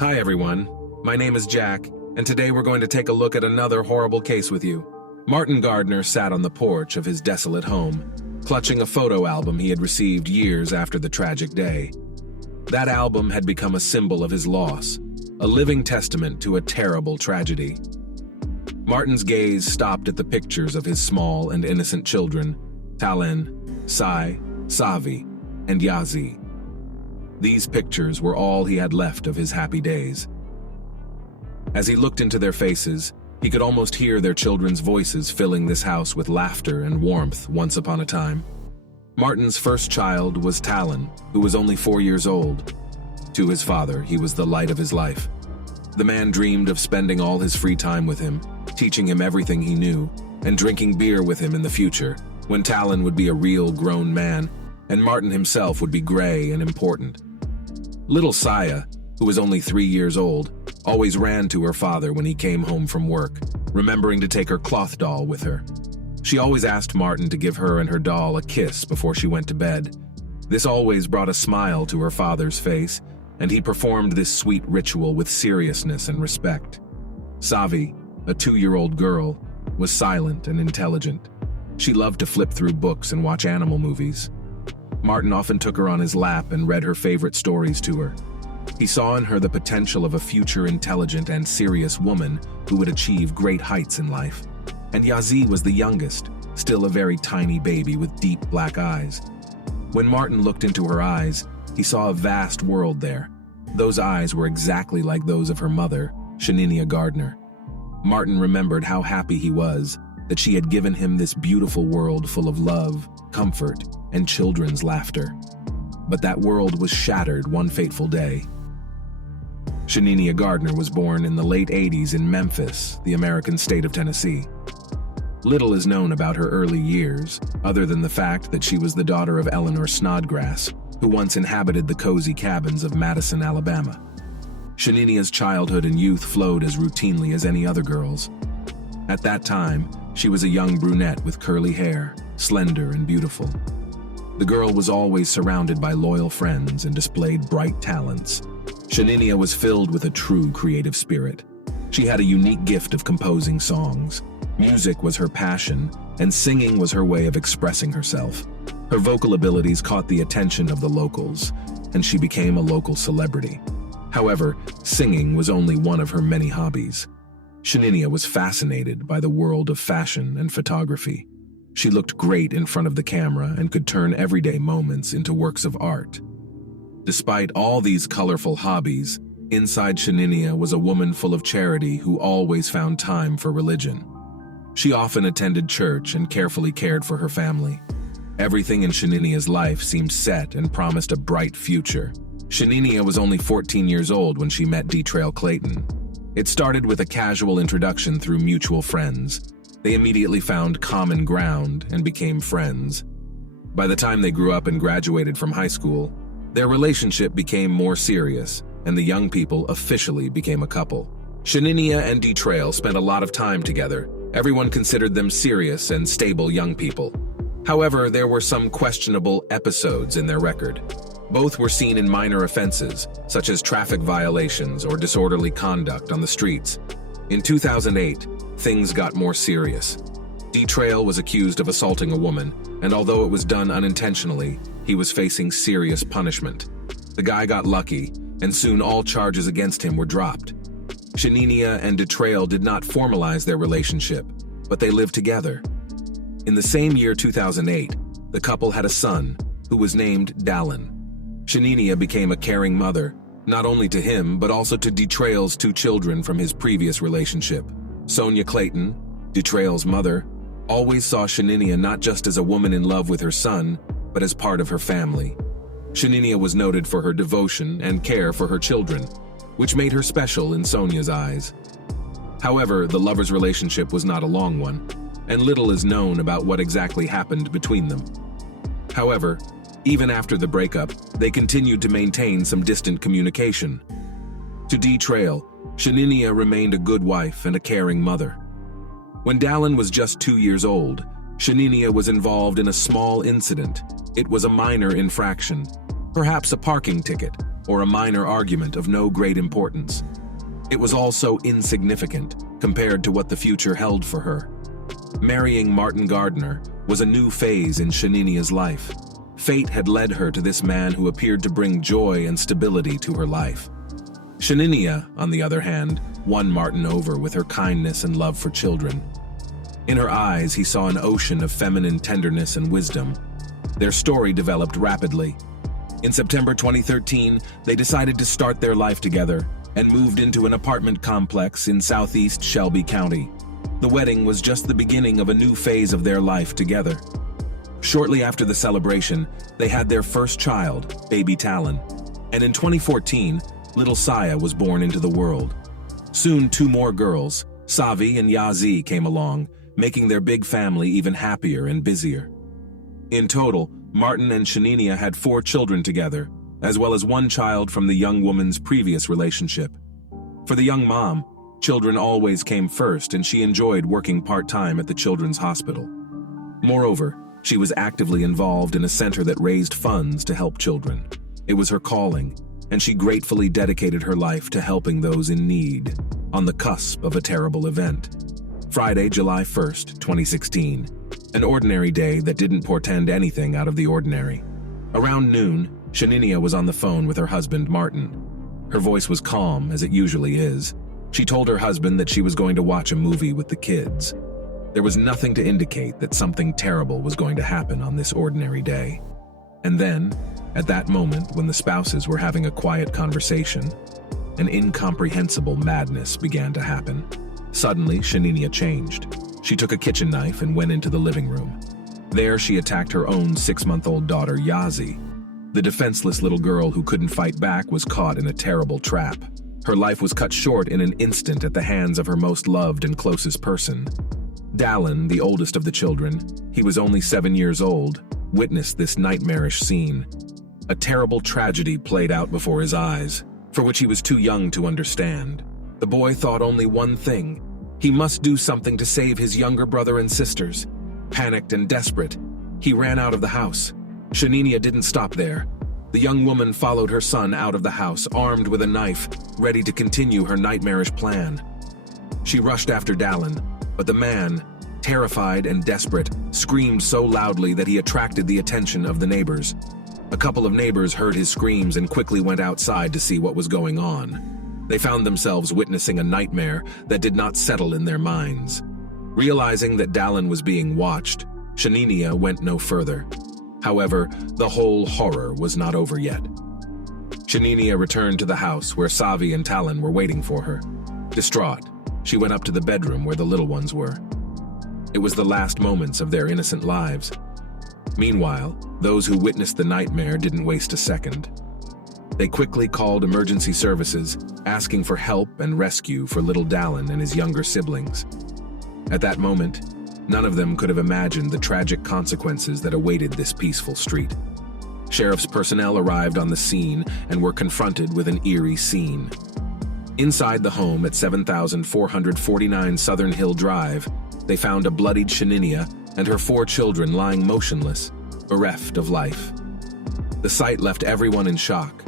Hi everyone, my name is Jack, and today we're going to take a look at another horrible case with you. Martin Gardner sat on the porch of his desolate home, clutching a photo album he had received years after the tragic day. That album had become a symbol of his loss, a living testament to a terrible tragedy. Martin's gaze stopped at the pictures of his small and innocent children, Tallen, Sahvi, and Yahzee. These pictures were all he had left of his happy days. As he looked into their faces, he could almost hear their children's voices filling this house with laughter and warmth once upon a time. Martin's first child was Tallen, who was only 4 years old. To his father, he was the light of his life. The man dreamed of spending all his free time with him, teaching him everything he knew, and drinking beer with him in the future, when Tallen would be a real grown man, and Martin himself would be gray and important. Little Saya, who was only 3 years old, always ran to her father when he came home from work, remembering to take her cloth doll with her. She always asked Martin to give her and her doll a kiss before she went to bed. This always brought a smile to her father's face, and he performed this sweet ritual with seriousness and respect. Sahvi, a 2-year-old girl, was silent and intelligent. She loved to flip through books and watch animal movies. Martin often took her on his lap and read her favorite stories to her. He saw in her the potential of a future intelligent and serious woman who would achieve great heights in life. And Yahzee was the youngest, still a very tiny baby with deep black eyes. When Martin looked into her eyes, he saw a vast world there. Those eyes were exactly like those of her mother, Shaninia Gardner. Martin remembered how happy he was that she had given him this beautiful world full of love, comfort, and children's laughter. But that world was shattered one fateful day. Shaninia Gardner was born in the late 80s in Memphis, the American state of Tennessee. Little is known about her early years, other than the fact that she was the daughter of Eleanor Snodgrass, who once inhabited the cozy cabins of Madison, Alabama. Shaninia's childhood and youth flowed as routinely as any other girl's. At that time, she was a young brunette with curly hair, slender and beautiful. The girl was always surrounded by loyal friends and displayed bright talents. Shaninia was filled with a true creative spirit. She had a unique gift of composing songs. Music was her passion, and singing was her way of expressing herself. Her vocal abilities caught the attention of the locals, and she became a local celebrity. However, singing was only one of her many hobbies. Shaninia was fascinated by the world of fashion and photography. She looked great in front of the camera and could turn everyday moments into works of art. Despite all these colorful hobbies, inside Shaninia was a woman full of charity who always found time for religion. She often attended church and carefully cared for her family. Everything in Shaninia's life seemed set and promised a bright future. Shaninia was only 14 years old when she met Desolate Clayton. It started with a casual introduction through mutual friends. They immediately found common ground and became friends. By the time they grew up and graduated from high school, their relationship became more serious, and the young people officially became a couple. Shaninia and Desolate spent a lot of time together. Everyone considered them serious and stable young people. However, there were some questionable episodes in their record. Both were seen in minor offenses, such as traffic violations or disorderly conduct on the streets. In 2008, things got more serious. Desolate was accused of assaulting a woman, and although it was done unintentionally, he was facing serious punishment. The guy got lucky, and soon all charges against him were dropped. Shaninia and Desolate did not formalize their relationship, but they lived together. In the same year 2008, the couple had a son, who was named Tallen. Shaninia became a caring mother, not only to him, but also to Desolate's 2 children from his previous relationship. Sonia Clayton, Desolate's mother, always saw Shaninia not just as a woman in love with her son, but as part of her family. Shaninia was noted for her devotion and care for her children, which made her special in Sonia's eyes. However, the lovers' relationship was not a long one, and little is known about what exactly happened between them. However, even after the breakup, they continued to maintain some distant communication. To Desolate, Shaninia remained a good wife and a caring mother. When Tallen was just 2 years old, Shaninia was involved in a small incident. It was a minor infraction, perhaps a parking ticket, or a minor argument of no great importance. It was all so insignificant compared to what the future held for her. Marrying Martin Gardner was a new phase in Shaninia's life. Fate had led her to this man who appeared to bring joy and stability to her life. Shaninia, on the other hand, won Martin over with her kindness and love for children. In her eyes, he saw an ocean of feminine tenderness and wisdom. Their story developed rapidly. In September 2013, they decided to start their life together and moved into an apartment complex in southeast Shelby County. The wedding was just the beginning of a new phase of their life together. Shortly after the celebration, they had their first child, baby Tallen. And in 2014, little Saya was born into the world. Soon, 2 more girls, Sahvi and Yahzee, came along, making their big family even happier and busier. In total, Martin and Shaninia had 4 children together, as well as 1 child from the young woman's previous relationship. For the young mom, children always came first, and she enjoyed working part-time at the children's hospital. Moreover, she was actively involved in a center that raised funds to help children. It was her calling, and she gratefully dedicated her life to helping those in need, on the cusp of a terrible event. Friday, July 1st, 2016. An ordinary day that didn't portend anything out of the ordinary. Around noon, Shaninia was on the phone with her husband, Martin. Her voice was calm, as it usually is. She told her husband that she was going to watch a movie with the kids. There was nothing to indicate that something terrible was going to happen on this ordinary day. And then, at that moment when the spouses were having a quiet conversation, an incomprehensible madness began to happen. Suddenly, Shaninia changed. She took a kitchen knife and went into the living room. There, she attacked her own 6-month-old daughter, Yahzee. The defenseless little girl who couldn't fight back was caught in a terrible trap. Her life was cut short in an instant at the hands of her most loved and closest person. Tallen, the oldest of the children, he was only 7 years old, witnessed this nightmarish scene. A terrible tragedy played out before his eyes, for which he was too young to understand. The boy thought only one thing: he must do something to save his younger brother and sisters. Panicked and desperate, he ran out of the house. Shaninia didn't stop there. The young woman followed her son out of the house, armed with a knife, ready to continue her nightmarish plan. She rushed after Tallen, but the man, terrified and desperate, screamed so loudly that he attracted the attention of the neighbors. A couple of neighbors heard his screams and quickly went outside to see what was going on. They found themselves witnessing a nightmare that did not settle in their minds. Realizing that Tallen was being watched, Shaninia went no further. However, the whole horror was not over yet. Shaninia returned to the house where Sahvi and Tallen were waiting for her. Distraught, she went up to the bedroom where the little ones were. It was the last moments of their innocent lives. Meanwhile, those who witnessed the nightmare didn't waste a second. They quickly called emergency services, asking for help and rescue for little Tallen and his younger siblings. At that moment, none of them could have imagined the tragic consequences that awaited this peaceful street. Sheriff's personnel arrived on the scene and were confronted with an eerie scene. Inside the home at 7449 Southern Hill Drive, they found a bloodied Shaninia and her 4 children lying motionless, bereft of life. The sight left everyone in shock.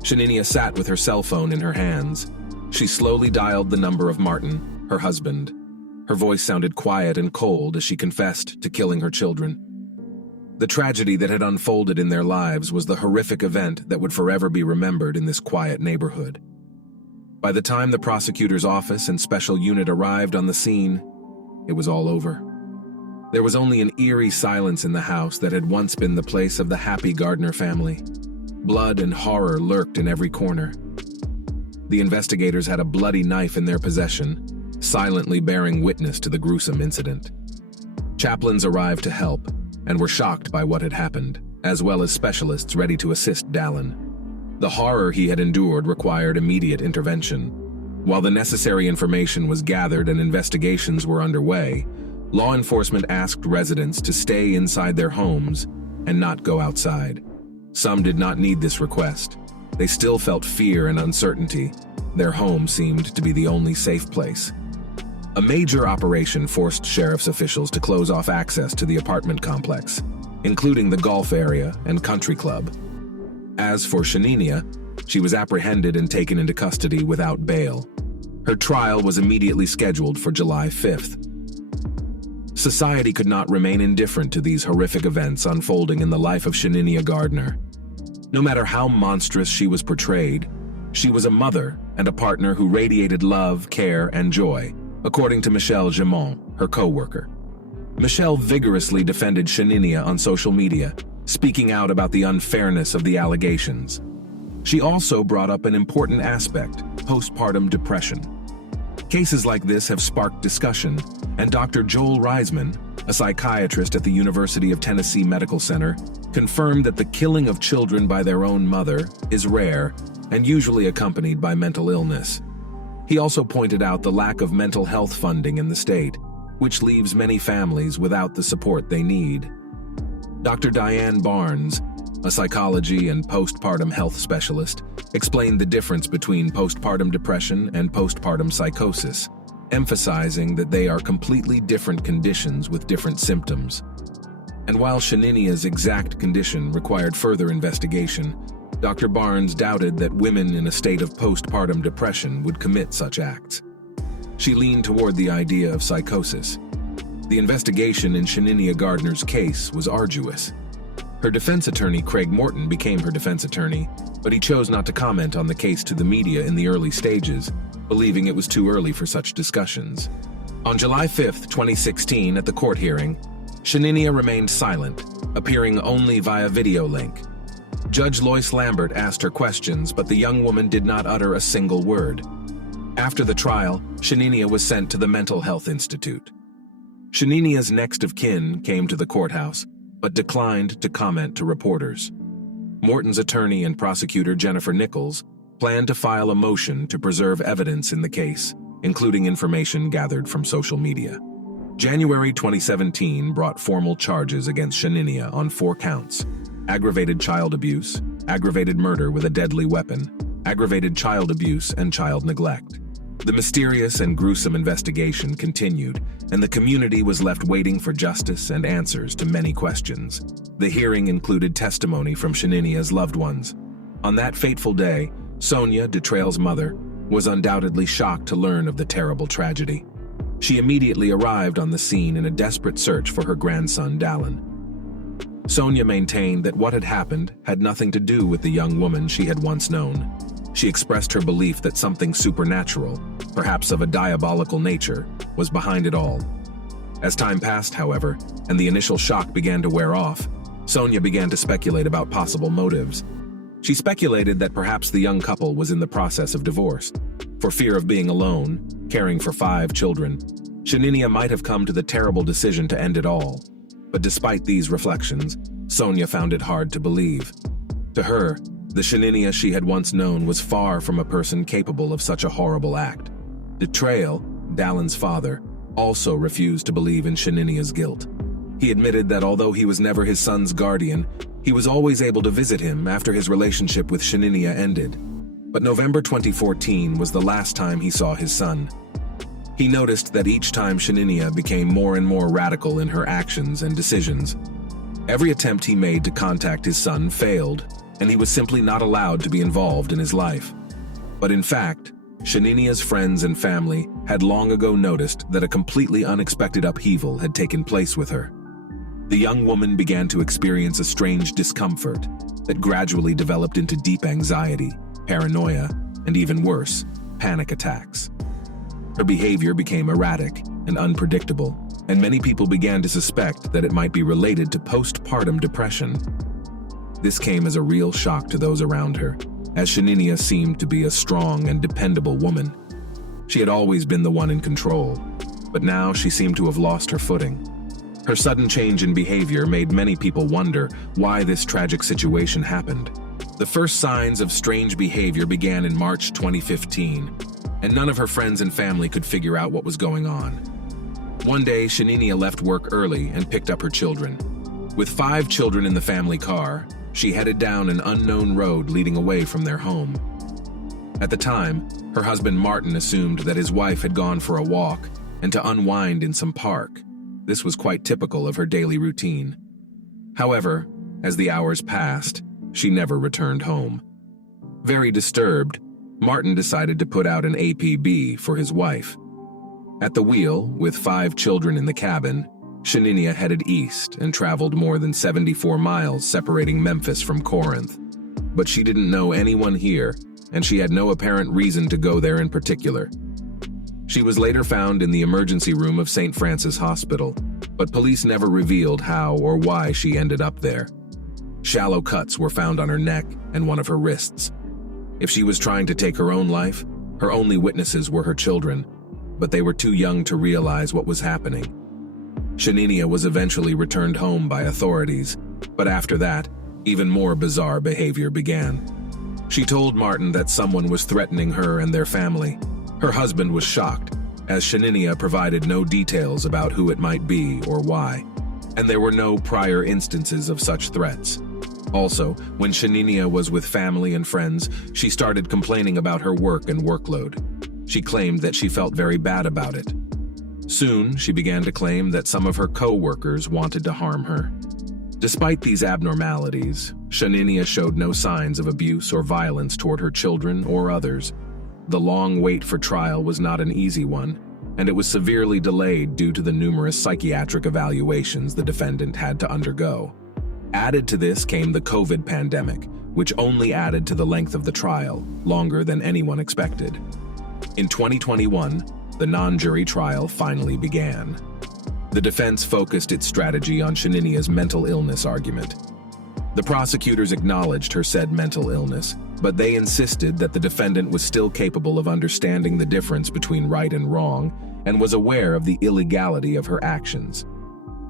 Shaninia sat with her cell phone in her hands. She slowly dialed the number of Martin, her husband. Her voice sounded quiet and cold as she confessed to killing her children. The tragedy that had unfolded in their lives was the horrific event that would forever be remembered in this quiet neighborhood. By the time the prosecutor's office and special unit arrived on the scene, it was all over. There was only an eerie silence in the house that had once been the place of the happy Gardner family. Blood and horror lurked in every corner. The investigators had a bloody knife in their possession, silently bearing witness to the gruesome incident. Chaplains arrived to help and were shocked by what had happened, as well as specialists ready to assist Tallen. The horror he had endured required immediate intervention. While the necessary information was gathered and investigations were underway, law enforcement asked residents to stay inside their homes and not go outside. Some did not need this request. They still felt fear and uncertainty. Their home seemed to be the only safe place. A major operation forced sheriff's officials to close off access to the apartment complex, including the golf area and country club. As for Shaninia, She was apprehended and taken into custody without bail. Her trial was immediately scheduled for July 5th. Society could not remain indifferent to these horrific events unfolding in the life of Shaninia Gardner. No matter how monstrous she was portrayed, she was a mother and a partner who radiated love, care, and joy, according to Michelle Gimont, her co-worker. Michelle vigorously defended Shaninia on social media, speaking out about the unfairness of the allegations. She also brought up an important aspect: postpartum depression. Cases like this have sparked discussion, and Dr. Joel Reisman, a psychiatrist at the University of Tennessee Medical Center, confirmed that the killing of children by their own mother is rare and usually accompanied by mental illness. He also pointed out the lack of mental health funding in the state, which leaves many families without the support they need. Dr. Diane Barnes, a psychology and postpartum health specialist, explained the difference between postpartum depression and postpartum psychosis, emphasizing that they are completely different conditions with different symptoms. And while Shaninia's exact condition required further investigation, Dr. Barnes doubted that women in a state of postpartum depression would commit such acts. She leaned toward the idea of psychosis. The investigation in Shaninia Gardner's case was arduous. Her defense attorney, Craig Morton, became her defense attorney, but he chose not to comment on the case to the media in the early stages, believing it was too early for such discussions. On July 5, 2016, at the court hearing, Shaninia remained silent, appearing only via video link. Judge Lois Lambert asked her questions, but the young woman did not utter a single word. After the trial, Shaninia was sent to the Mental Health Institute. Shaninia's next of kin came to the courthouse, but declined to comment to reporters. Morton's attorney and prosecutor Jennifer Nichols planned to file a motion to preserve evidence in the case, including information gathered from social media. January 2017 brought formal charges against Shaninia on 4 counts: aggravated child abuse, aggravated murder with a deadly weapon, aggravated child abuse, and child neglect. The mysterious and gruesome investigation continued, and the community was left waiting for justice and answers to many questions. The hearing included testimony from Shaninia's loved ones. On that fateful day, Sonia, Detrail's mother, was undoubtedly shocked to learn of the terrible tragedy. She immediately arrived on the scene in a desperate search for her grandson, Tallen. Sonia maintained that what had happened had nothing to do with the young woman she had once known. She expressed her belief that something supernatural, perhaps of a diabolical nature, was behind it all. As time passed, however, and the initial shock began to wear off, Sonia began to speculate about possible motives. She speculated that perhaps the young couple was in the process of divorce. For fear of being alone, caring for 5 children, Shaninia might have come to the terrible decision to end it all. But despite these reflections, Sonia found it hard to believe. To her, the Shaninia she had once known was far from a person capable of such a horrible act. Detrail, Tallen's father, also refused to believe in Shaninia's guilt. He admitted that although he was never his son's guardian, he was always able to visit him after his relationship with Shaninia ended. But November 2014 was the last time he saw his son. He noticed that each time Shaninia became more and more radical in her actions and decisions. Every attempt he made to contact his son failed, and he was simply not allowed to be involved in his life. But in fact, Shaninia's friends and family had long ago noticed that a completely unexpected upheaval had taken place with her. The young woman began to experience a strange discomfort that gradually developed into deep anxiety, paranoia, and even worse, panic attacks. Her behavior became erratic and unpredictable, and many people began to suspect that it might be related to postpartum depression. This came as a real shock to those around her, as Shaninia seemed to be a strong and dependable woman. She had always been the one in control, but now she seemed to have lost her footing. Her sudden change in behavior made many people wonder why this tragic situation happened. The first signs of strange behavior began in March 2015, and none of her friends and family could figure out what was going on. One day, Shaninia left work early and picked up her children. With 5 children in the family car, she headed down an unknown road leading away from their home. At the time, her husband Martin assumed that his wife had gone for a walk and to unwind in some park. This was quite typical of her daily routine. However, as the hours passed, she never returned home. Very disturbed, Martin decided to put out an APB for his wife. At the wheel, with 5 children in the cabin, Shaninia headed east and traveled more than 74 miles separating Memphis from Corinth. But she didn't know anyone here, and she had no apparent reason to go there in particular. She was later found in the emergency room of St. Francis Hospital, but police never revealed how or why she ended up there. Shallow cuts were found on her neck and one of her wrists. If she was trying to take her own life, her only witnesses were her children, but they were too young to realize what was happening. Shaninia was eventually returned home by authorities, but after that, even more bizarre behavior began. She told Martin that someone was threatening her and their family. Her husband was shocked, as Shaninia provided no details about who it might be or why, and there were no prior instances of such threats. Also, when Shaninia was with family and friends, she started complaining about her work and workload. She claimed that she felt very bad about it. Soon, she began to claim that some of her co-workers wanted to harm her. Despite these abnormalities, Shaninia showed no signs of abuse or violence toward her children or others. The long wait for trial was not an easy one, and it was severely delayed due to the numerous psychiatric evaluations the defendant had to undergo. Added to this came the COVID pandemic, which only added to the length of the trial, longer than anyone expected. In 2021, the non-jury trial finally began. The defense focused its strategy on Shaninia's mental illness argument. The prosecutors acknowledged her said mental illness, but they insisted that the defendant was still capable of understanding the difference between right and wrong and was aware of the illegality of her actions.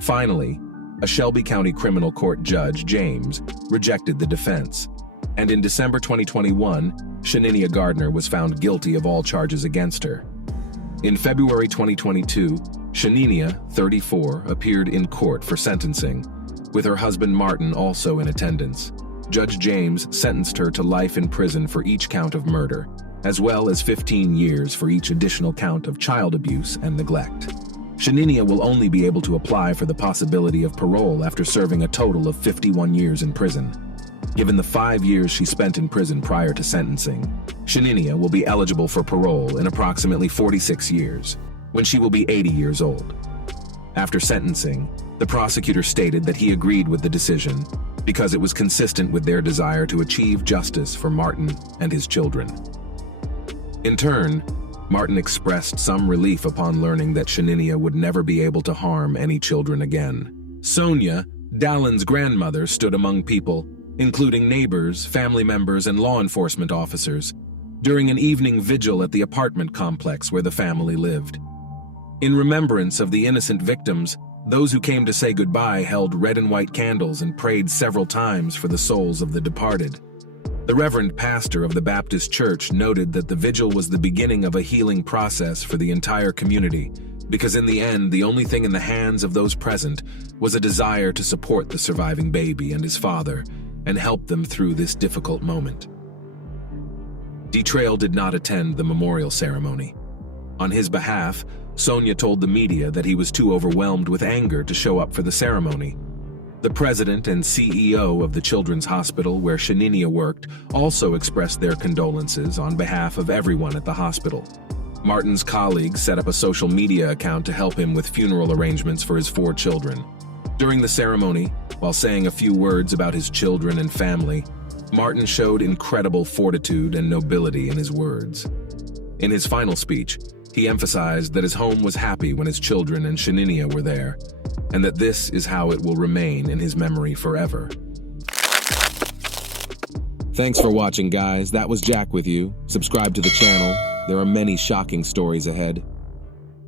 Finally, a Shelby County Criminal Court judge, James, rejected the defense, and in December 2021, Shaninia Gardner was found guilty of all charges against her. In February 2022, Shaninia, 34, appeared in court for sentencing, with her husband Martin also in attendance. Judge James sentenced her to life in prison for each count of murder, as well as 15 years for each additional count of child abuse and neglect. Shaninia will only be able to apply for the possibility of parole after serving a total of 51 years in prison. Given the 5 years she spent in prison prior to sentencing, Shaninia will be eligible for parole in approximately 46 years, when she will be 80 years old. After sentencing, the prosecutor stated that he agreed with the decision because it was consistent with their desire to achieve justice for Martin and his children. In turn, Martin expressed some relief upon learning that Shaninia would never be able to harm any children again. Sonia, Tallen's grandmother, stood among people, including neighbors, family members, and law enforcement officers, during an evening vigil at the apartment complex where the family lived. In remembrance of the innocent victims, those who came to say goodbye held red and white candles and prayed several times for the souls of the departed. The Reverend Pastor of the Baptist Church noted that the vigil was the beginning of a healing process for the entire community, because in the end, the only thing in the hands of those present was a desire to support the surviving baby and his father and help them through this difficult moment. Trail did not attend the memorial ceremony. On his behalf, Sonia told the media that he was too overwhelmed with anger to show up for the ceremony. The president and CEO of the children's hospital where Shaninia worked also expressed their condolences on behalf of everyone at the hospital. Martin's colleagues set up a social media account to help him with funeral arrangements for his 4 children. During the ceremony, while saying a few words about his children and family, Martin showed incredible fortitude and nobility in his words. In his final speech, he emphasized that his home was happy when his children and Shaninia were there, and that this is how it will remain in his memory forever. Thanks for watching, guys. That was Jack with you. Subscribe to the channel. There are many shocking stories ahead.